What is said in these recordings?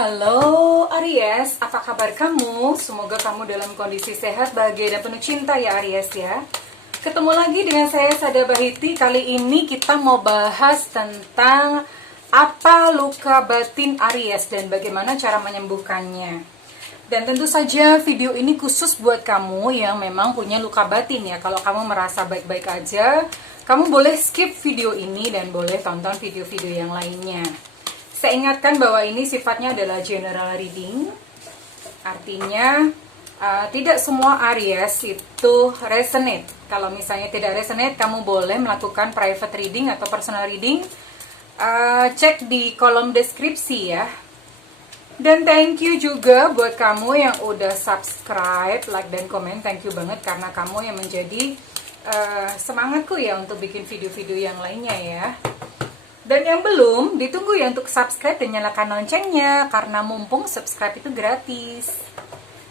Halo Aries, apa kabar kamu? Semoga kamu dalam kondisi sehat, bahagia, dan penuh cinta ya Aries ya. Ketemu lagi dengan saya Sada Bahiti. Kali ini kita mau bahas tentang apa luka batin Aries dan bagaimana cara menyembuhkannya. Dan tentu saja video ini khusus buat kamu yang memang punya luka batin ya. Kalau kamu merasa baik-baik aja, kamu boleh skip video ini dan boleh tonton video-video yang lainnya. Saya ingatkan bahwa ini sifatnya adalah general reading, artinya tidak semua Aries itu resonate. Kalau misalnya tidak resonate, kamu boleh melakukan private reading atau personal reading. Cek di kolom deskripsi ya. Dan thank you juga buat kamu yang udah subscribe, like, dan komen. Thank you banget karena kamu yang menjadi semangatku ya untuk bikin video-video yang lainnya ya. Dan yang belum, ditunggu ya untuk subscribe dan nyalakan loncengnya, karena mumpung subscribe itu gratis.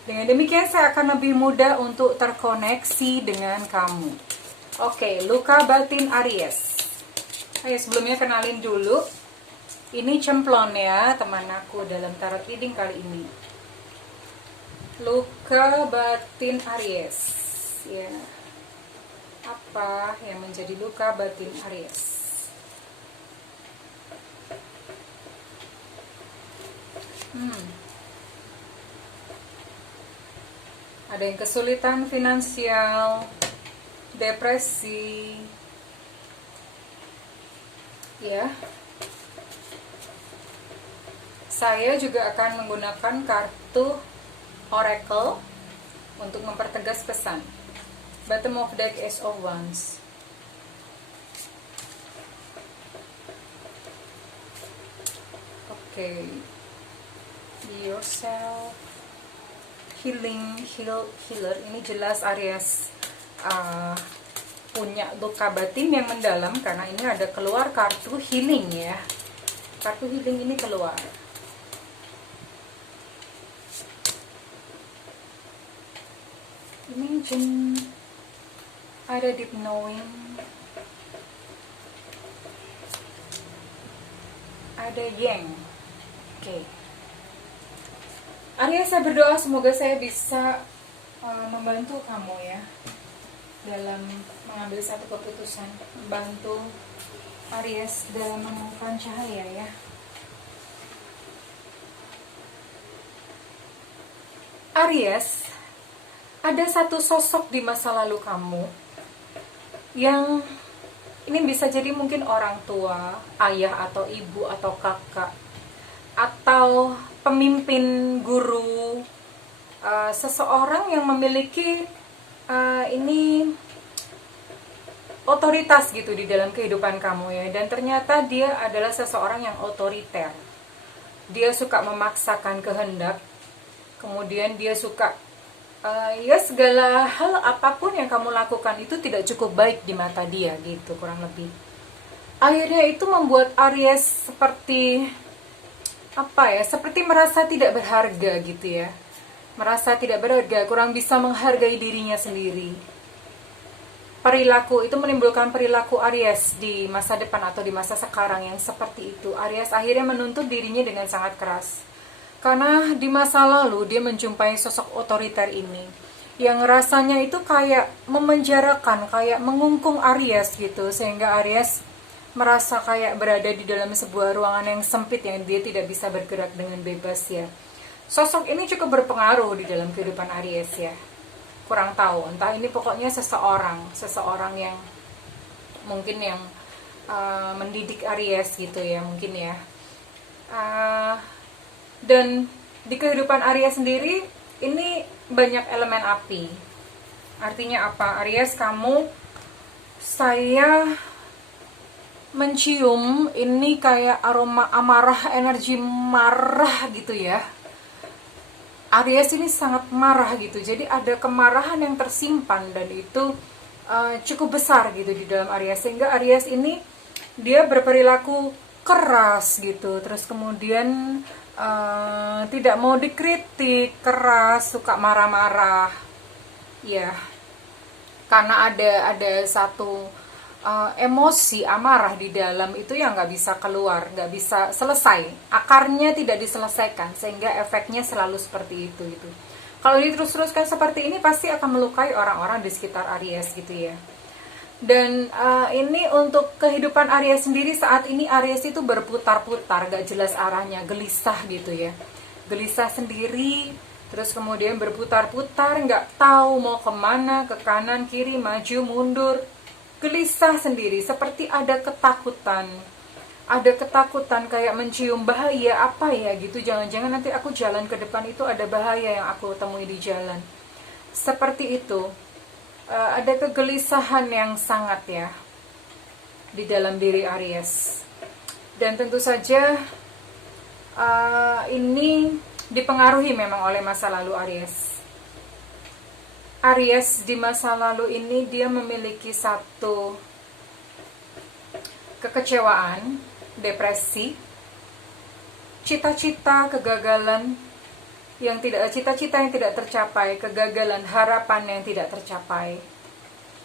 Dengan demikian saya akan lebih mudah untuk terkoneksi dengan kamu. Oke, luka batin Aries. Ayo sebelumnya kenalin dulu. Ini cemplon ya teman aku dalam tarot reading kali ini. Luka batin Aries. Ya. Apa yang menjadi luka batin Aries? Ada yang kesulitan finansial, depresi, ya. Saya juga akan menggunakan kartu Oracle untuk mempertegas pesan. Bottom of deck, Ace of Wands. Oke. Be yourself. Healer. Ini jelas Aries punya luka batin yang mendalam, karena ini ada keluar kartu healing ya. Kartu healing ini keluar. Imagine, ada deep knowing, ada yang. Oke. Aries, saya berdoa semoga saya bisa membantu kamu ya dalam mengambil satu keputusan, membantu Aries dalam menemukan cahaya ya. Aries, ada satu sosok di masa lalu kamu yang ini bisa jadi mungkin orang tua, ayah atau ibu atau kakak, atau pemimpin, guru, seseorang yang memiliki ini otoritas gitu di dalam kehidupan kamu ya. Dan ternyata dia adalah seseorang yang otoriter. Dia suka memaksakan kehendak, kemudian dia suka ya segala hal apapun yang kamu lakukan itu tidak cukup baik di mata dia gitu kurang lebih. Akhirnya itu membuat Aries seperti seperti merasa tidak berharga gitu ya. Merasa tidak berharga, kurang bisa menghargai dirinya sendiri. Perilaku itu menimbulkan perilaku Aries di masa depan atau di masa sekarang yang seperti itu. Aries akhirnya menuntut dirinya dengan sangat keras. Karena di masa lalu dia menjumpai sosok otoriter ini yang rasanya itu kayak memenjarakan, kayak mengungkung Aries gitu, sehingga Aries merasa kayak berada di dalam sebuah ruangan yang sempit yang dia tidak bisa bergerak dengan bebas ya. Sosok ini cukup berpengaruh di dalam kehidupan Aries ya. Kurang tahu, entah ini pokoknya seseorang yang mungkin yang mendidik Aries gitu ya mungkin ya. Dan di kehidupan Aries sendiri ini banyak elemen api. Artinya apa? Aries, saya mencium ini kayak aroma amarah, energi marah gitu ya. Aries ini sangat marah gitu. Jadi ada kemarahan yang tersimpan dan itu cukup besar gitu di dalam Aries, sehingga Aries ini dia berperilaku keras gitu. Terus kemudian tidak mau dikritik, keras, suka marah-marah. Ya. Karena ada satu emosi amarah di dalam itu yang nggak bisa keluar, nggak bisa selesai, akarnya tidak diselesaikan, sehingga efeknya selalu seperti itu gitu. Kalau diterus-teruskan seperti ini pasti akan melukai orang-orang di sekitar Aries gitu ya. Dan ini untuk kehidupan Aries sendiri, saat ini Aries itu berputar-putar, gak jelas arahnya, gelisah gitu ya, gelisah sendiri, terus kemudian berputar-putar, gak tahu mau kemana, ke kanan, kiri, maju, mundur, gelisah sendiri, seperti ada ketakutan kayak mencium bahaya apa ya gitu, jangan-jangan nanti aku jalan ke depan itu ada bahaya yang aku temui di jalan, seperti itu. Ada kegelisahan yang sangat ya di dalam diri Aries. Dan tentu saja ini dipengaruhi memang oleh masa lalu Aries. Aries di masa lalu ini dia memiliki satu kekecewaan, depresi, cita-cita, kegagalan cita-cita yang tidak tercapai, kegagalan, harapan yang tidak tercapai.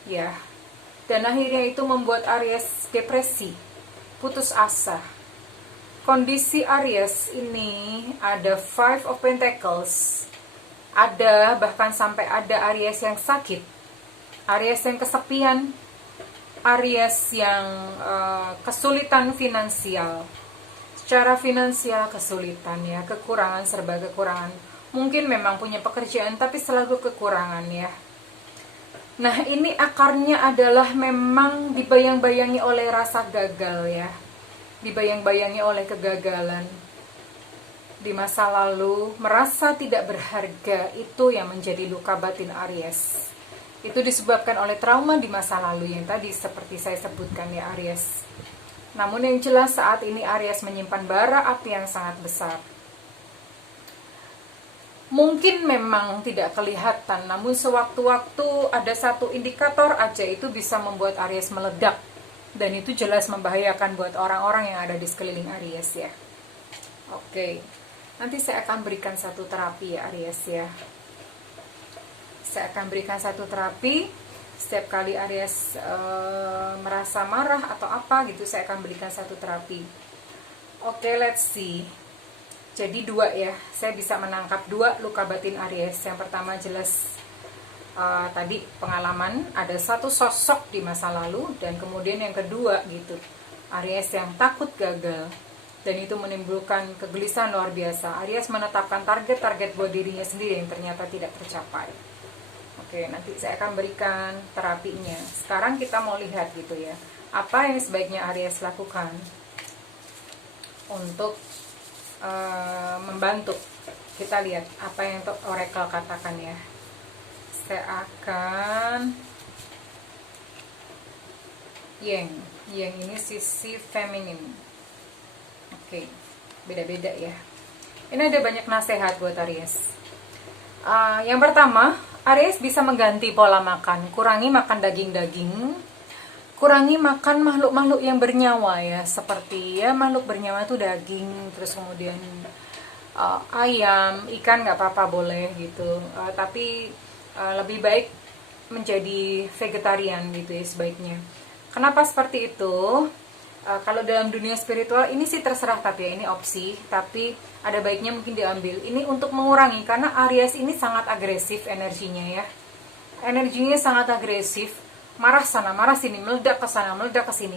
Ya. Dan akhirnya itu membuat Aries depresi, putus asa. Kondisi Aries ini ada Five of Pentacles. Ada bahkan sampai ada Aries yang sakit, Aries yang kesepian, Aries yang kesulitan finansial. Secara finansial kesulitan ya, kekurangan, serba kekurangan. Mungkin memang punya pekerjaan tapi selalu kekurangan ya. Nah, ini akarnya adalah memang dibayang-bayangi oleh rasa gagal ya. Dibayang-bayangi oleh kegagalan. Di masa lalu merasa tidak berharga, itu yang menjadi luka batin Aries. Itu disebabkan oleh trauma di masa lalu yang tadi seperti saya sebutkan ya Aries. Namun yang jelas saat ini Aries menyimpan bara api yang sangat besar. Mungkin memang tidak kelihatan, namun sewaktu-waktu ada satu indikator aja itu bisa membuat Aries meledak. Dan itu jelas membahayakan buat orang-orang yang ada di sekeliling Aries ya. Oke, nanti saya akan berikan satu terapi ya Aries ya. Saya akan berikan satu terapi. Setiap kali Aries merasa marah atau apa gitu, saya akan berikan satu terapi. Oke, let's see. Jadi dua ya, saya bisa menangkap dua luka batin Aries. Yang pertama jelas tadi pengalaman, ada satu sosok di masa lalu. Dan kemudian yang kedua gitu, Aries yang takut gagal. Dan itu menimbulkan kegelisahan luar biasa. Aries menetapkan target-target buat dirinya sendiri yang ternyata tidak tercapai. Oke, nanti saya akan berikan terapinya. Sekarang kita mau lihat gitu ya, apa yang sebaiknya Aries lakukan untuk membantu. Kita lihat apa yang Oracle katakan ya. Saya akan Yang ini sisi feminin. Oke, beda-beda ya. Ini ada banyak nasihat buat Aries. Yang pertama, Aries bisa mengganti pola makan, kurangi makan daging-daging, kurangi makan makhluk-makhluk yang bernyawa ya, seperti ya makhluk bernyawa itu daging, terus kemudian ayam, ikan nggak apa-apa boleh gitu, tapi lebih baik menjadi vegetarian gitu ya sebaiknya. Kenapa seperti itu? Kalau dalam dunia spiritual ini sih terserah, tapi ya ini opsi, tapi ada baiknya mungkin diambil. Ini untuk mengurangi, karena Aries ini sangat agresif energinya ya. Energinya sangat agresif, marah sana, marah sini, meledak ke sana, meledak ke sini.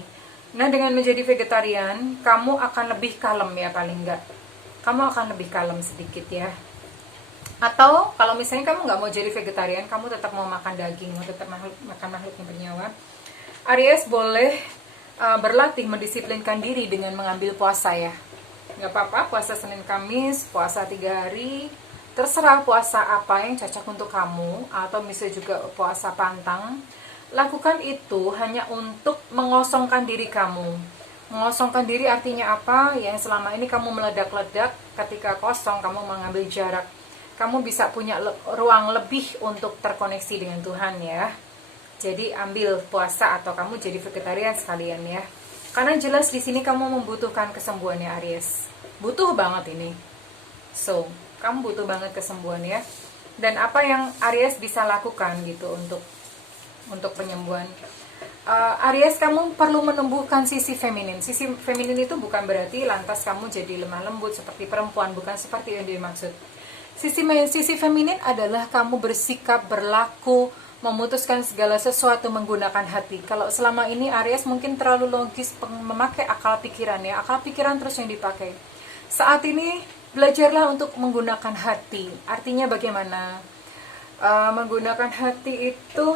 Nah, dengan menjadi vegetarian, kamu akan lebih kalem ya paling enggak. Kamu akan lebih kalem sedikit ya. Atau kalau misalnya kamu nggak mau jadi vegetarian, kamu tetap mau makan daging, mau tetap makan makhluk yang bernyawa, Aries boleh berlatih mendisiplinkan diri dengan mengambil puasa ya. Nggak apa-apa, puasa Senin Kamis, puasa 3 hari, terserah puasa apa yang cocok untuk kamu, atau misalnya juga puasa pantang. Lakukan itu hanya untuk mengosongkan diri kamu. Mengosongkan diri artinya apa? Yang selama ini kamu meledak-ledak, ketika kosong kamu mengambil jarak. Kamu bisa punya ruang lebih untuk terkoneksi dengan Tuhan ya. Jadi ambil puasa atau kamu jadi vegetarian sekalian ya. Karena jelas di sini kamu membutuhkan kesembuhannya Aries. Butuh banget ini. So, kamu butuh banget kesembuhan ya. Dan apa yang Aries bisa lakukan gitu untuk penyembuhan? Aries, kamu perlu menumbuhkan sisi feminin. Sisi feminin itu bukan berarti lantas kamu jadi lemah lembut seperti perempuan, bukan seperti yang dimaksud. Sisi feminin adalah kamu bersikap, berlaku, memutuskan segala sesuatu menggunakan hati. Kalau selama ini Aries mungkin terlalu logis, memakai akal pikiran ya, akal pikiran terus yang dipakai. Saat ini belajarlah untuk menggunakan hati. Artinya bagaimana? Menggunakan hati itu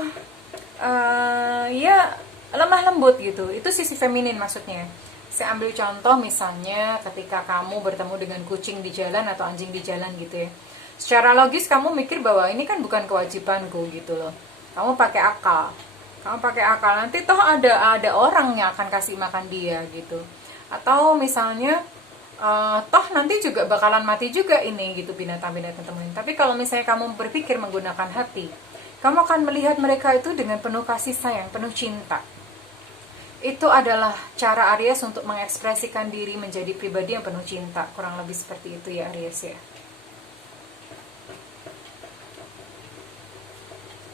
ya lemah lembut gitu. Itu sisi feminin maksudnya. Saya ambil contoh misalnya ketika kamu bertemu dengan kucing di jalan atau anjing di jalan gitu ya. Secara logis kamu mikir bahwa ini kan bukan kewajibanku gitu loh. Kamu pakai akal. Nanti toh ada orang yang akan kasih makan dia gitu. Atau misalnya toh nanti juga bakalan mati juga ini gitu binatang-binatang temuin. Tapi kalau misalnya kamu berpikir menggunakan hati, kamu akan melihat mereka itu dengan penuh kasih sayang, penuh cinta. Itu adalah cara Aries untuk mengekspresikan diri menjadi pribadi yang penuh cinta. Kurang lebih seperti itu ya Aries ya.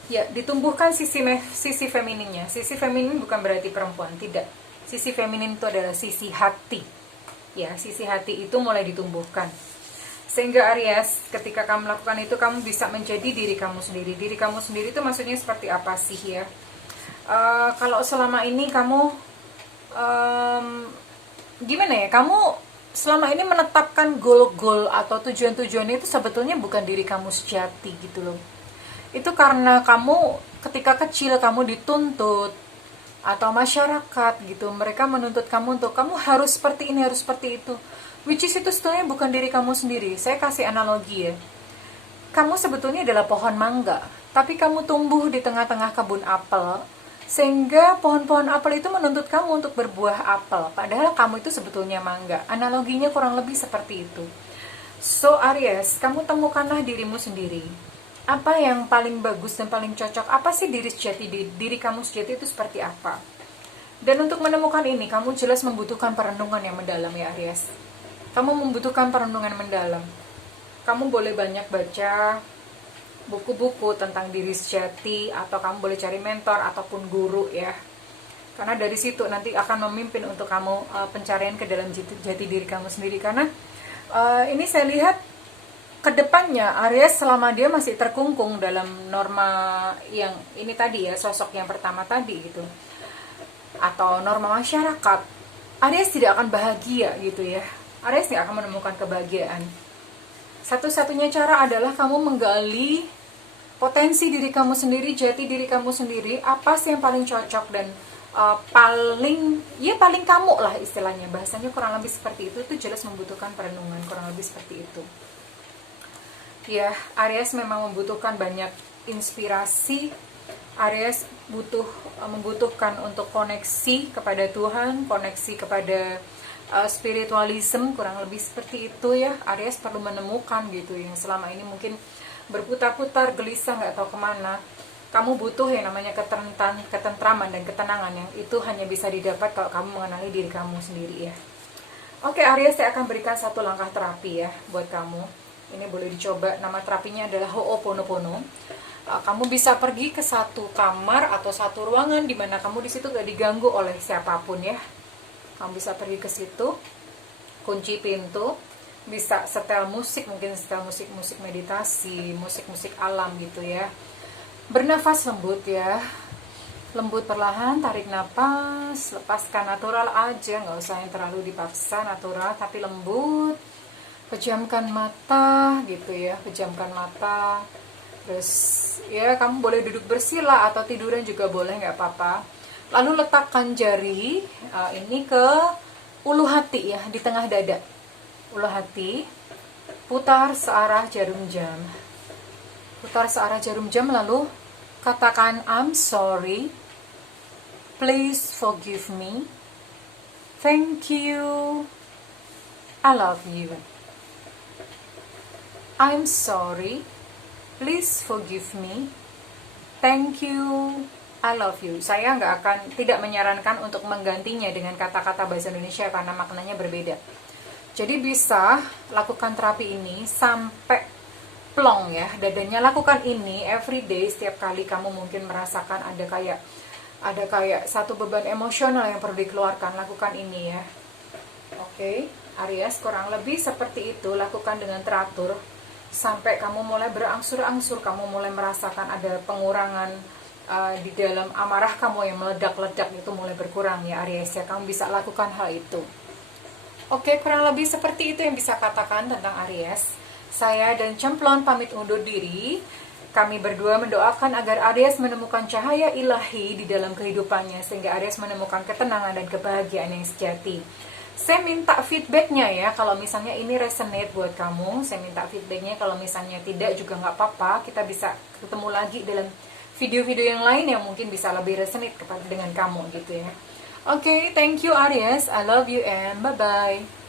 Ya, ditumbuhkan sisi femininnya. Sisi feminin bukan berarti perempuan, tidak. Sisi feminin itu adalah sisi hati. Ya, sisi hati itu mulai ditumbuhkan. Sehingga Aries, ketika kamu melakukan itu, kamu bisa menjadi diri kamu sendiri. Diri kamu sendiri itu maksudnya seperti apa sih ya? Kalau selama ini kamu gimana ya? Kamu selama ini menetapkan goal-goal atau tujuan-tujuan itu sebetulnya bukan diri kamu sejati gitu loh. Itu karena kamu ketika kecil kamu dituntut atau masyarakat gitu, mereka menuntut kamu untuk kamu harus seperti ini, harus seperti itu. Which is itu sebetulnya bukan diri kamu sendiri. Saya kasih analogi ya. Kamu sebetulnya adalah pohon mangga, tapi kamu tumbuh di tengah-tengah kebun apel, sehingga pohon-pohon apel itu menuntut kamu untuk berbuah apel. Padahal kamu itu sebetulnya mangga. Analoginya kurang lebih seperti itu. So Aries, kamu temukanlah dirimu sendiri. Apa yang paling bagus dan paling cocok? Apa sih diri sejati, diri kamu sejati itu seperti apa? Dan untuk menemukan ini, kamu jelas membutuhkan perenungan yang mendalam ya Aries. Kamu membutuhkan perenungan mendalam. Kamu boleh banyak baca buku-buku tentang diri sejati, atau kamu boleh cari mentor ataupun guru ya. Karena dari situ nanti akan memimpin untuk kamu pencarian ke dalam jati diri kamu sendiri. Karena ini saya lihat kedepannya Aries selama dia masih terkungkung dalam norma yang ini tadi ya, sosok yang pertama tadi gitu, atau norma masyarakat, Aries tidak akan bahagia gitu ya. Aries tidak akan menemukan kebahagiaan. Satu-satunya cara adalah kamu menggali potensi diri kamu sendiri, jati diri kamu sendiri, apa sih yang paling cocok dan paling kamu lah istilahnya, bahasanya kurang lebih seperti itu. Itu jelas membutuhkan perenungan, kurang lebih seperti itu. Ya, Aries memang membutuhkan banyak inspirasi. Aries membutuhkan untuk koneksi kepada Tuhan, koneksi kepada spiritualism, kurang lebih seperti itu ya. Aries perlu menemukan gitu, yang selama ini mungkin berputar-putar, gelisah, nggak tahu kemana. Kamu butuh yang namanya ketentraman dan ketenangan, yang itu hanya bisa didapat kalau kamu mengenali diri kamu sendiri ya. Oke Aries, saya akan berikan satu langkah terapi ya buat kamu. Ini boleh dicoba, nama terapinya adalah Ho'oponopono. Kamu bisa pergi ke satu kamar atau satu ruangan di mana kamu di situ gak diganggu oleh siapapun ya. Kamu bisa pergi ke situ, kunci pintu, bisa setel musik, mungkin setel musik meditasi, musik alam gitu ya. Bernafas lembut ya, lembut perlahan, tarik nafas, lepaskan natural aja, nggak usah yang terlalu dipaksa, natural tapi lembut. Pejamkan mata gitu ya, pejamkan mata. Terus ya kamu boleh duduk bersila atau tiduran juga boleh, nggak apa-apa. Lalu letakkan jari ini ke ulu hati ya, di tengah dada. Ulu hati, putar searah jarum jam. Putar searah jarum jam, lalu katakan I'm sorry, please forgive me, thank you, I love you. I'm sorry, please forgive me, thank you, I love you. Saya tidak menyarankan untuk menggantinya dengan kata-kata bahasa Indonesia karena maknanya berbeda. Jadi bisa lakukan terapi ini sampai plong ya dadanya. Lakukan ini every day, setiap kali kamu mungkin merasakan ada kayak ada kayak satu beban emosional yang perlu dikeluarkan, lakukan ini ya. Oke, Aries, kurang lebih seperti itu, lakukan dengan teratur sampai kamu mulai berangsur-angsur, kamu mulai merasakan ada pengurangan di dalam amarah kamu yang meledak-ledak itu mulai berkurang ya Aries ya. Kamu bisa lakukan hal itu. Oke, kurang lebih seperti itu yang bisa katakan tentang Aries. Saya dan Cemplon pamit undur diri. Kami berdua mendoakan agar Aries menemukan cahaya ilahi di dalam kehidupannya, sehingga Aries menemukan ketenangan dan kebahagiaan yang sejati. Saya minta feedbacknya ya, kalau misalnya ini resonate buat kamu. Saya minta feedbacknya, kalau misalnya tidak juga nggak apa-apa. Kita bisa ketemu lagi dalam video-video yang lain yang mungkin bisa lebih resonate dengan kamu gitu ya. Oke, thank you Aries. I love you and bye-bye.